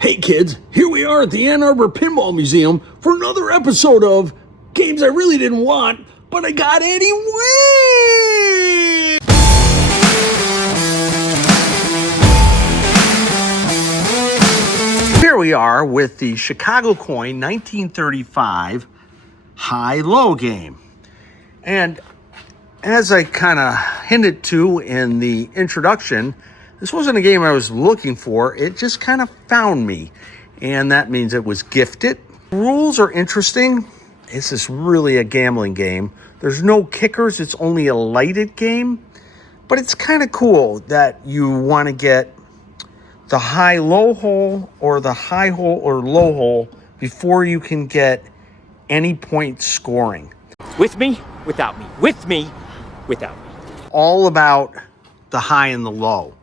Hey kids, here we are at the Ann Arbor Pinball Museum for another episode of Games I Really Didn't Want, but I Got Anyway! Here we are with the Chicago Coin 1935 High-Low game. And as I kind of hinted to in the introduction, this wasn't a game I was looking for. It just kind of found me. And that means it was gifted. Rules are interesting. This is really a gambling game. There's no kickers. It's only a lighted game. But it's kind of cool that you want to get the high-low hole or the high hole or low hole before you can get any point scoring. With me, without me. With me, without me. All about the high and the low.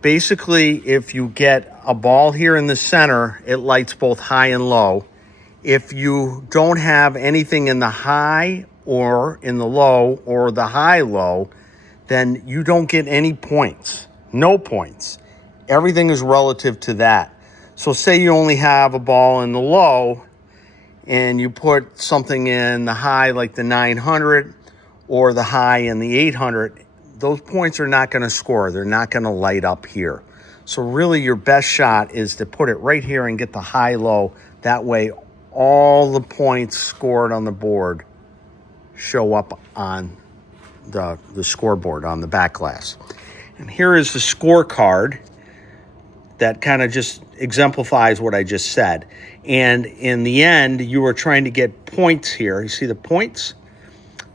Basically, if you get a ball here in the center, it lights both high and low. If you don't have anything in the high or in the low or the high-low, then you don't get any points. No points. Everything is relative to that. So say you only have a ball in the low and you put something in the high like the 900 or the high in the 800, those points are not going to score. They're not going to light up here. So really your best shot is to put it right here and get the high-low. That way all the points scored on the board show up on the scoreboard on the back glass. And here is the scorecard that kind of just exemplifies what I just said. And in the end, you are trying to get points here. You see the points?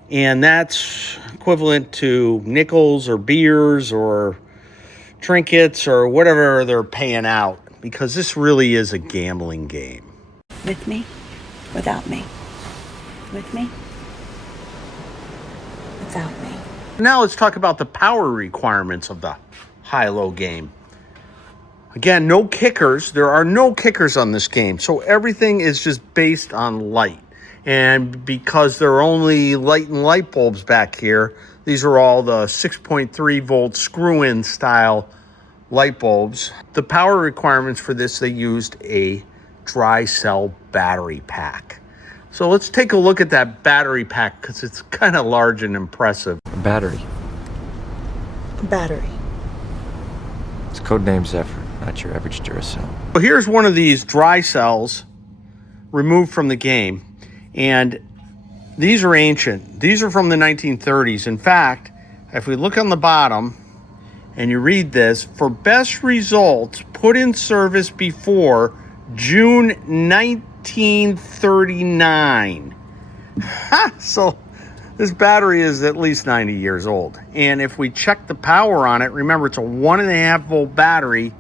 And that's equivalent to nickels or beers or trinkets or whatever they're paying out, because this really is a gambling game. With me, without me. With me, without me. Now let's talk about the power requirements of the high-low game. Again, no kickers. There are no kickers on this game. So everything is just based on light. And because there are only light and light bulbs back here, these are all the 6.3 volt screw-in style light bulbs. The power requirements for this, they used a dry cell battery pack. So let's take a look at that battery pack because it's kind of large and impressive. A battery. A battery. It's codename Zephyr, not your average Duracell. So here's one of these dry cells removed from the game. And these are ancient. These are from the 1930s. In fact, if we look on the bottom and you read this, for best results put in service before June 1939. So this battery is at least 90 years old. And if we check the power on it, remember it's a 1.5 volt battery.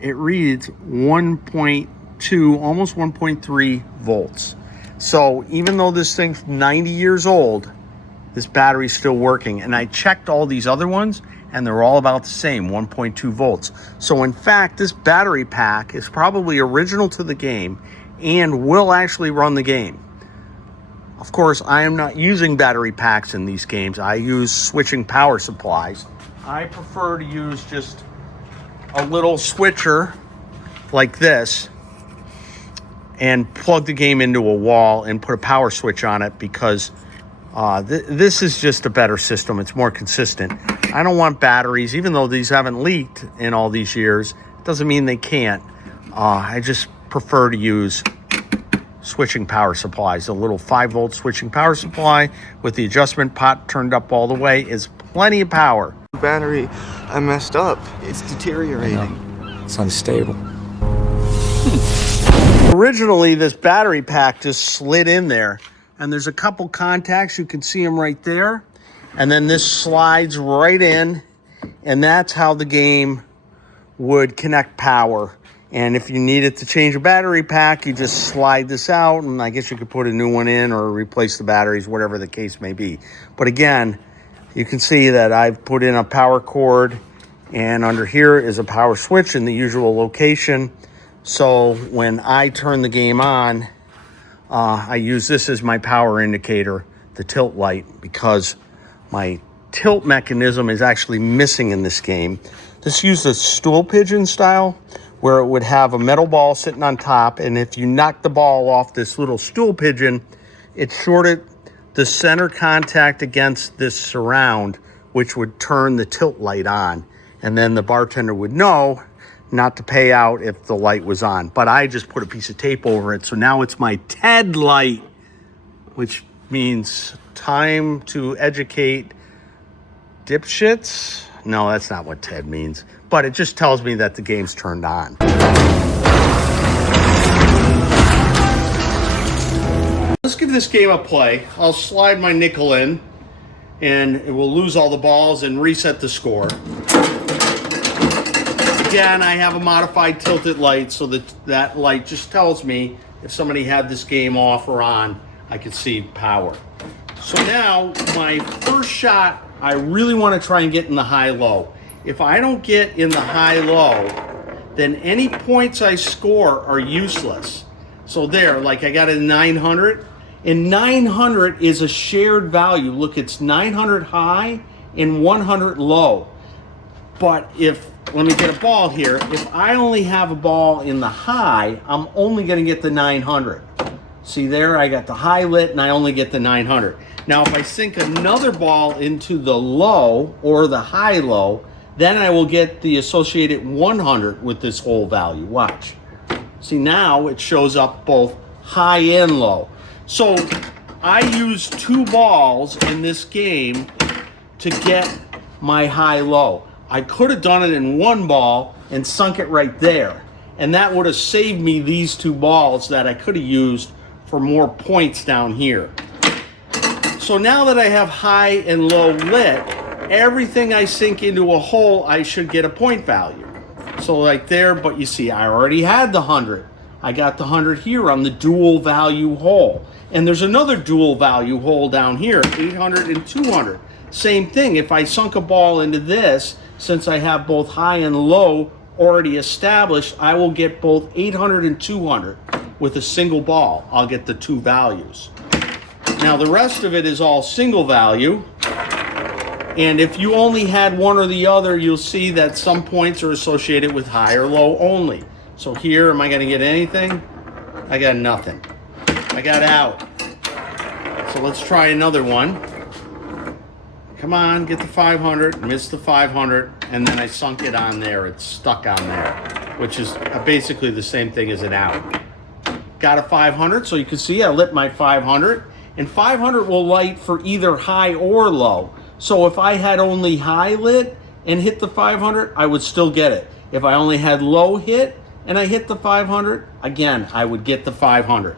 It reads 1.2, almost 1.3 volts. So even though this thing's 90 years old, this battery's still working. And I checked all these other ones, and they're all about the same, 1.2 volts. So in fact, this battery pack is probably original to the game and will actually run the game. Of course, I am not using battery packs in these games. I use switching power supplies. I prefer to use just a little switcher like this and plug the game into a wall and put a power switch on it, because this is just a better system. It's more consistent. I don't want batteries, even though these haven't leaked in all these years. It doesn't mean they can't. I just prefer to use switching power supplies. A little 5 volt switching power supply with the adjustment pot turned up all the way is plenty of power. Battery, I messed up. It's deteriorating. It's unstable. Originally, this battery pack just slid in there, and there's a couple contacts. You can see them right there. And then this slides right in, and that's how the game would connect power. And if you needed to change a battery pack, you just slide this out, and I guess you could put a new one in or replace the batteries, whatever the case may be. But again, you can see that I've put in a power cord, and under here is a power switch in the usual location. So when I turn the game on, I use this as my power indicator, the tilt light, because my tilt mechanism is actually missing in this game. This used a stool pigeon style, where it would have a metal ball sitting on top, and if you knock the ball off this little stool pigeon, it shorted the center contact against this surround, which would turn the tilt light on. And then the bartender would know not to pay out if the light was on. But I just put a piece of tape over it, so now it's my TED light, which means time to educate dipshits. No, that's not what TED means, but it just tells me that the game's turned on. Let's give this game a play. I'll slide my nickel in, and it will lose all the balls and reset the score. Again, I have a modified tilted light, so that light just tells me if somebody had this game off or on, I could see power. So now, my first shot, I really want to try and get in the high-low. If I don't get in the high-low, then any points I score are useless. So there, like I got a 900, and 900 is a shared value. Look, it's 900 high and 100 low. But let me get a ball here. If I only have a ball in the high, I'm only going to get the 900. See there, I got the high lit and I only get the 900. Now, if I sink another ball into the low or the high-low, then I will get the associated 100 with this whole value. Watch. See, now it shows up both high and low. So I use 2 balls in this game to get my high-low. I could have done it in 1 ball and sunk it right there. And that would have saved me these 2 balls that I could have used for more points down here. So now that I have high and low lit, everything I sink into a hole, I should get a point value. So like there, but you see, I already had the 100. I got the 100 here on the dual value hole. And there's another dual value hole down here, 800 and 200. Same thing, if I sunk a ball into this, since I have both high and low already established, I will get both 800 and 200 with a single ball. I'll get the 2 values. Now the rest of it is all single value. And if you only had one or the other, you'll see that some points are associated with high or low only. So here, am I going to get anything? I got nothing. I got out. So let's try another one. Come on, get the 500, miss the 500, and then I sunk it on there. It's stuck on there, which is basically the same thing as an out. Got a 500, so you can see I lit my 500, and 500 will light for either high or low. So if I had only high lit and hit the 500, I would still get it. If I only had low hit and I hit the 500, again, I would get the 500.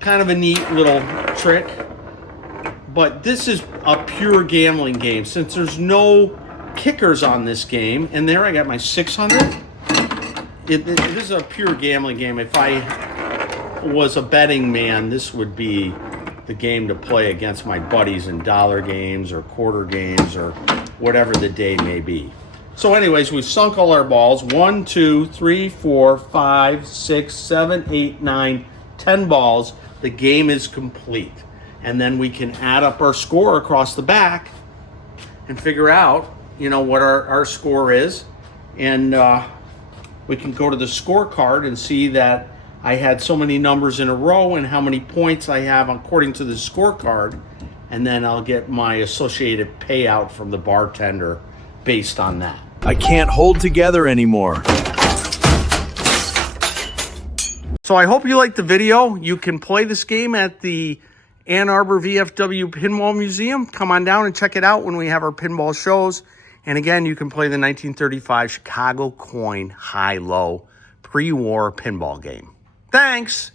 Kind of a neat little trick. But this is a pure gambling game. Since there's no kickers on this game, and there I got my 600. This is a pure gambling game. If I was a betting man, this would be the game to play against my buddies in dollar games or quarter games or whatever the day may be. So anyways, we've sunk all our balls. 1, 2, 3, 4, 5, 6, 7, 8, 9, 10 balls. The game is complete. And then we can add up our score across the back and figure out, you know, what our score is. And we can go to the scorecard and see that I had so many numbers in a row and how many points I have according to the scorecard. And then I'll get my associated payout from the bartender based on that. I can't hold together anymore. So I hope you liked the video. You can play this game at the Ann Arbor VFW Pinball Museum. Come on down and check it out when we have our pinball shows. And again, you can play the 1935 Chicago Coin High-Low pre-war pinball game. Thanks!